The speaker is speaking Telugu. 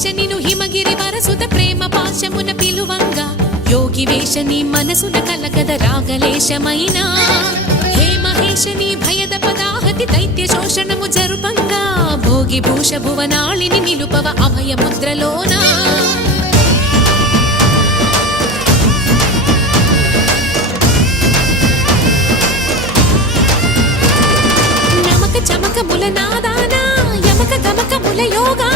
వేష నిను హిమగిరి వరసుత ప్రేమ పాశమున పిలువంగా యోగి వేష నీ మనసున కలకద రాగలేశమైనా హే మహేష నీ భయద పదాహతి దైత్య శోషణము జరుపంగా భోగి భూష భువనాళిని నిలుపవ అభయ ముద్రలోనా చమకముల నాదానా యమక గమకముల యోగా